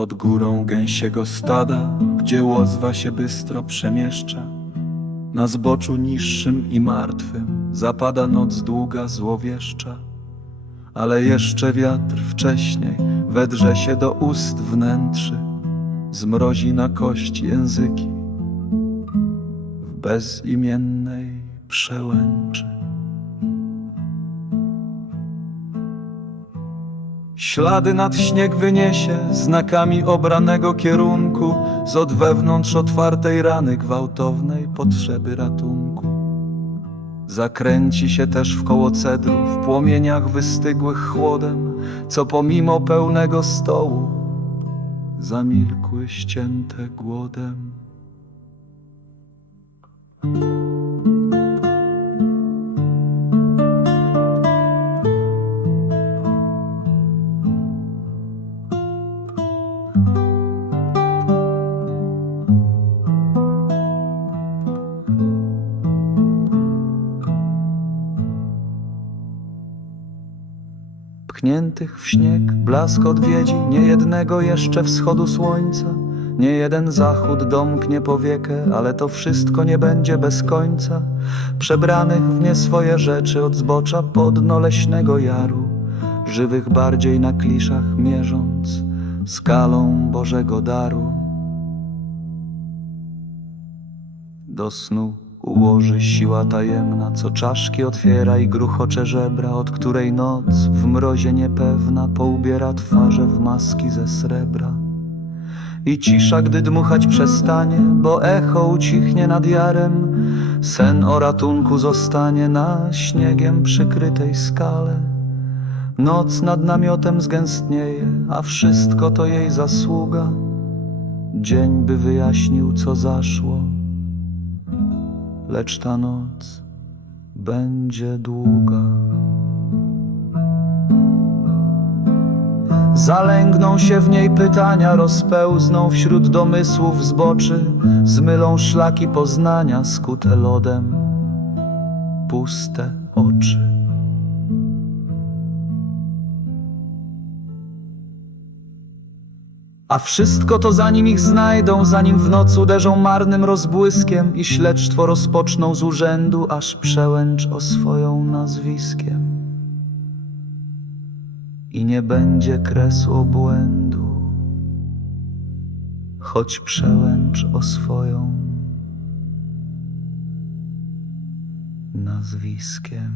Pod górą gęsiego stada, gdzie łozwa się bystro przemieszcza, na zboczu niższym i martwym zapada noc długa, złowieszcza. Ale jeszcze wiatr wcześniej wedrze się do ust wnętrzy, zmrozi na kość języki w bezimiennej przełęczy. Ślady nad śnieg wyniesie znakami obranego kierunku z od wewnątrz otwartej rany gwałtownej potrzeby ratunku. Zakręci się też w koło cedru w płomieniach wystygłych chłodem, co pomimo pełnego stołu zamilkły ścięte głodem. Pchniętych w śnieg blask odwiedzi niejednego jeszcze wschodu słońca. Nie jeden zachód domknie powiekę, ale to wszystko nie będzie bez końca. Przebranych w nie swoje rzeczy od zbocza podno leśnego jaru, żywych bardziej na kliszach mierząc skalą Bożego daru. Do snu ułoży siła tajemna, co czaszki otwiera i gruchocze żebra, od której noc w mrozie niepewna poubiera twarze w maski ze srebra. I cisza, gdy dmuchać przestanie, bo echo ucichnie nad jarem, sen o ratunku zostanie na śniegiem przykrytej skale. Noc nad namiotem zgęstnieje, a wszystko to jej zasługa. Dzień by wyjaśnił, co zaszło lecz ta noc będzie długa. Zalęgną się w niej pytania, rozpełzną wśród domysłów zboczy, zmylą szlaki poznania, skute lodem, puste oczy. A wszystko to zanim ich znajdą, zanim w noc uderzą marnym rozbłyskiem i śledztwo rozpoczną z urzędu, aż przełęcz o swoją nazwiskiem. I nie będzie kresu obłędu, choć przełęcz o swoją nazwiskiem.